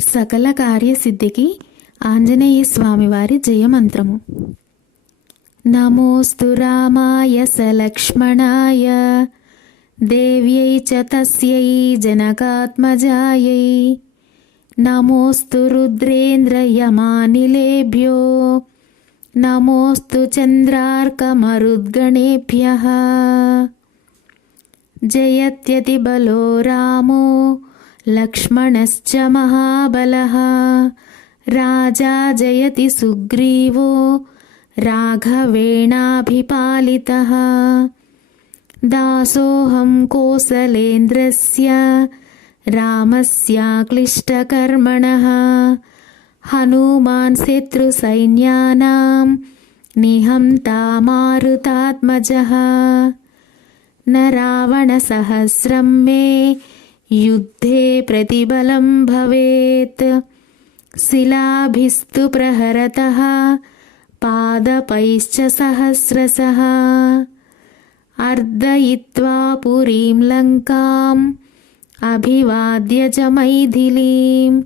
సకల కార్యసిద్ధికి ఆంజనేయ స్వామివారి జయమంత్రము. నమోస్తు రామాయ సలక్ష్మణాయ దేవ్యై చ తస్యై జనకాత్మజాయై. నమోస్తు రుద్రేంద్రయమానిలేభ్యో నమోస్తు చంద్రార్కమరుద్గణేభ్య. జయత్యతి బలో రామో लक्ष्मणश्च महाबलः राजा जयति सुग्रीवो राघवेणाभिपालितः दासोऽहं कोसलेन्द्रस्य रामस्याक्लिष्टकर्मणः हनूमान् शत्रुसैन्यानां निहन्ता मारुतात्मजः न रावणसहस्रं मे युद्धे प्रतिबलं भवेत्। शिलाभिस्तु प्रहरतः पादपैश्च सहस्रशः। अर्दयित्वा पुरीं लङ्काम् अभिवाद्य च मैथिलीं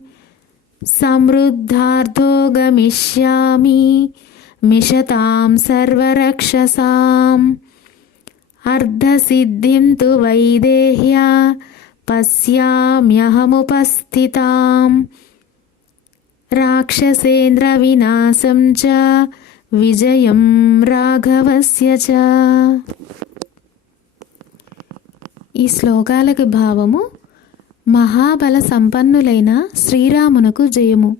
समृद्धार्थो गमिष्यामि मिषतां सर्वरक्षसाम्। अर्धसिद्धिं तु वैदेह्या पश्याम्यहमुपस्थितां राक्षसेन्द्रविनाशं च విజయం రాఘవస్య చ ఈ శ్లోకాలకు భావము మహాబల సంపన్నులైన శ్రీరామునకు జయము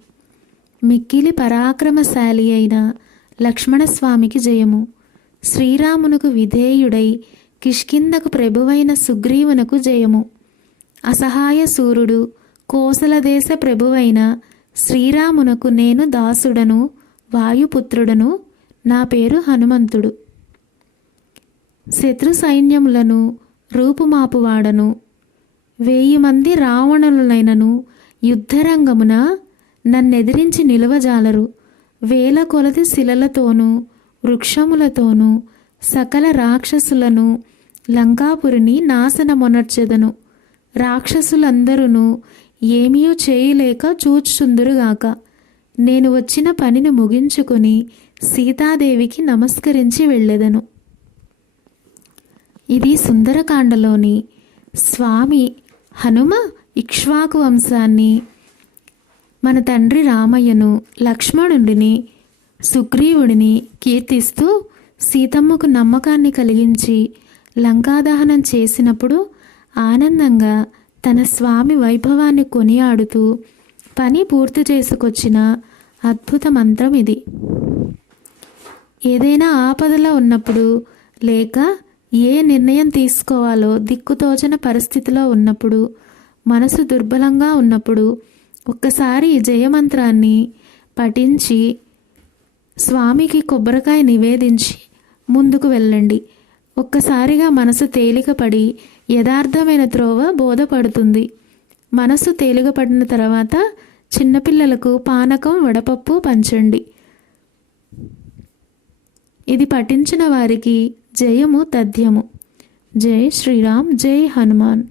మిక్కిలి పరాక్రమశాలి అయిన లక్ష్మణస్వామికి జయము శ్రీరామునకు విధేయుడై కిష్కిందకు ప్రభువైన సుగ్రీవునకు జయము అసహాయ సూర్యుడు కోసలదేశ ప్రభువైన శ్రీరామునకు నేను దాసుడను వాయుపుత్రుడను నా పేరు హనుమంతుడు. శత్రు సైన్యములను రూపుమాపువాడను వెయ్యి మంది రావణులైనను యుద్ధరంగమున నన్నెదిరించి నిలువజాలరు. వేల కొలది శిలలతోనూ వృక్షములతోనూ సకల రాక్షసులను లంకాపురిని నాశనమొనర్చెదను రాక్షసులందరూ ఏమీయూ చేయలేక చూచుచుందురుగాక. నేను వచ్చిన పనిని ముగించుకొని సీతాదేవికి నమస్కరించి వెళ్ళెదను. ఇది సుందరకాండలోని స్వామి హనుమ ఇక్ష్వాకు వంశాన్ని మన తండ్రి రామయ్యను లక్ష్మణుడిని సుగ్రీవుడిని కీర్తిస్తూ సీతమ్మకు నమ్మకాన్ని కలిగించి లంకాదహనం చేసినప్పుడు ఆనందంగా తన స్వామి వైభవాన్ని కొనియాడుతూ పని పూర్తి చేసుకొచ్చిన అద్భుత మంత్రం ఇది. ఏదైనా ఆపదలో ఉన్నప్పుడు లేక ఏ నిర్ణయం తీసుకోవాలో దిక్కుతోచన పరిస్థితిలో ఉన్నప్పుడు మనసు దుర్బలంగా ఉన్నప్పుడు ఒక్కసారి జయమంత్రాన్ని పఠించి స్వామికి కొబ్బరికాయ నివేదించి ముందుకు వెళ్ళండి. ఒక్కసారిగా మనసు తేలికపడి యథార్థమైన త్రోవ బోధపడుతుంది. మనసు తేలికపడిన తర్వాత చిన్నపిల్లలకు పానకం వడపప్పు పంచండి. ఇది పఠించిన వారికి జయము తథ్యము. జై శ్రీరామ్ జై హనుమాన్.